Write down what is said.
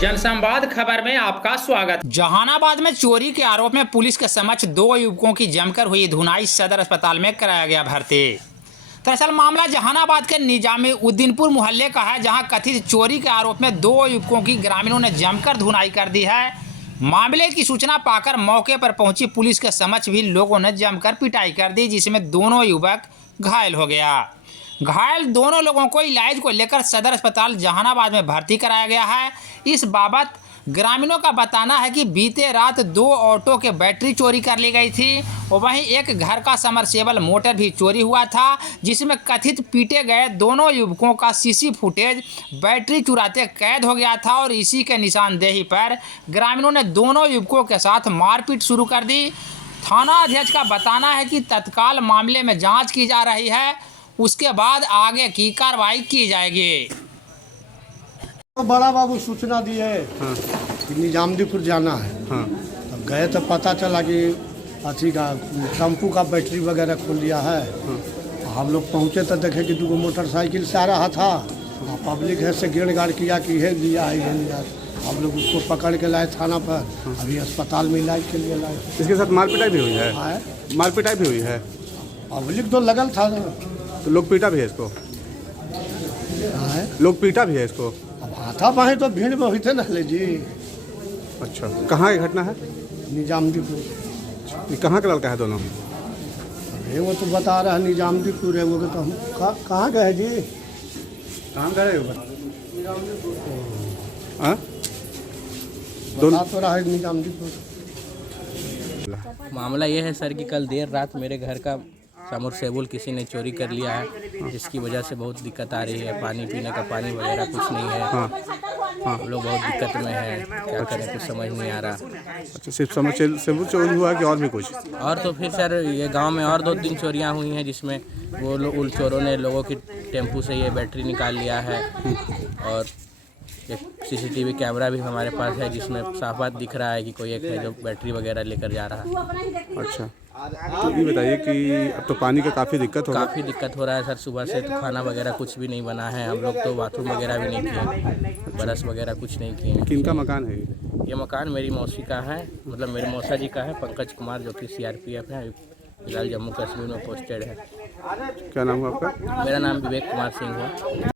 जनसंवाद खबर में आपका स्वागत। जहानाबाद में चोरी के आरोप में पुलिस के समक्ष 2 युवकों की जमकर हुई धुनाई सदर अस्पताल में कराया गया भर्ती। दरअसल मामला जहानाबाद के निजामी उद्दीनपुर मोहल्ले का है, जहां कथित चोरी के आरोप में 2 युवकों की ग्रामीणों ने जमकर धुनाई कर दी है। मामले की सूचना पाकर मौके पर पहुंची पुलिस के समक्ष भी लोगों ने जमकर पिटाई कर दी, जिसमें दोनों युवक घायल हो गया। घायल दोनों लोगों को इलाज को लेकर सदर अस्पताल जहानाबाद में भर्ती कराया गया है। इस बाबत ग्रामीणों का बताना है कि बीते रात 2 ऑटो के बैटरी चोरी कर ली गई थी और वहीं एक घर का समरसेबल मोटर भी चोरी हुआ था, जिसमें कथित पीटे गए दोनों युवकों का सीसी फुटेज बैटरी चुराते कैद हो गया था और इसी के निशानदेही पर ग्रामीणों ने दोनों युवकों के साथ मारपीट शुरू कर दी। थाना अध्यक्ष का बताना है कि तत्काल मामले में जाँच की जा रही है, उसके बाद आगे की कार्रवाई की जाएगी। तो बड़ा बाबू सूचना दिए कि निजामदीपुर जाना है। तब गए तो पता चला कि अथी का टेम्पू का बैटरी वगैरह खोल लिया है। हम लोग पहुँचे तो देखे कि 2 मोटरसाइकिल से आ रहा था और पब्लिक है से गेड़ गाड़ किया कि ये लिया है ये लिया। हम लोग उसको पकड़ के लाए थाना पर, अभी अस्पताल में इलाज के लिए लाए। इसके साथ मारपिटाई भी हुई है? मारपिटाई भी हुई है। पब्लिक तो लगल था, तो लोग पीटा भी है इसको? लोग पीटा भी है इसको? अब हाथा पाए तो भीड़ में हुई थे ना ले जी। अच्छा, कहाँ की घटना है? निजामदीपुर। ये कहाँ का लड़का है दोनों? अरे वो तो बता रहा है निजामदीपुर है। वो तो हम कहाँ गए जी? कहाँ गए हो? दोनों तो रहा है निजामदीपुर। मामला ये है सर कि कल देर रात मेरे घर का समरसेबुल किसी ने चोरी कर लिया है, जिसकी वजह से बहुत दिक्कत आ रही है। पानी पीने का पानी वगैरह कुछ नहीं है। हम लोग बहुत दिक्कत में हैं, क्या करें कुछ समझ नहीं आ रहा। अच्छा, सिर्फ समरसेबुल चोरी हुआ कि और भी कुछ? और तो फिर सर ये गांव में और 2-3 चोरियां हुई हैं, जिसमें वो उन चोरों ने लोगों की टेम्पू से ये बैटरी निकाल लिया है और एक सीसीटीवी कैमरा भी हमारे पास है, जिसमें साफ बात दिख रहा है कि कोई एक है जो बैटरी वगैरह लेकर जा रहा है। अच्छा, तो ये बताइए कि अब तो पानी का काफ़ी दिक्कत हो रहा है सर। सुबह से तो खाना वगैरह कुछ भी नहीं बना है। हम लोग तो बाथरूम वगैरह भी नहीं किए, ब्रश वगैरह कुछ नहीं किए। किनका मकान है ये मकान मेरी मौसी का है, मतलब मेरे मौसा जी का है, पंकज कुमार, जो कि CRPF है, फिलहाल जम्मू कश्मीर में पोस्टेड है। क्या नाम है आपका? मेरा नाम विवेक कुमार सिंह है।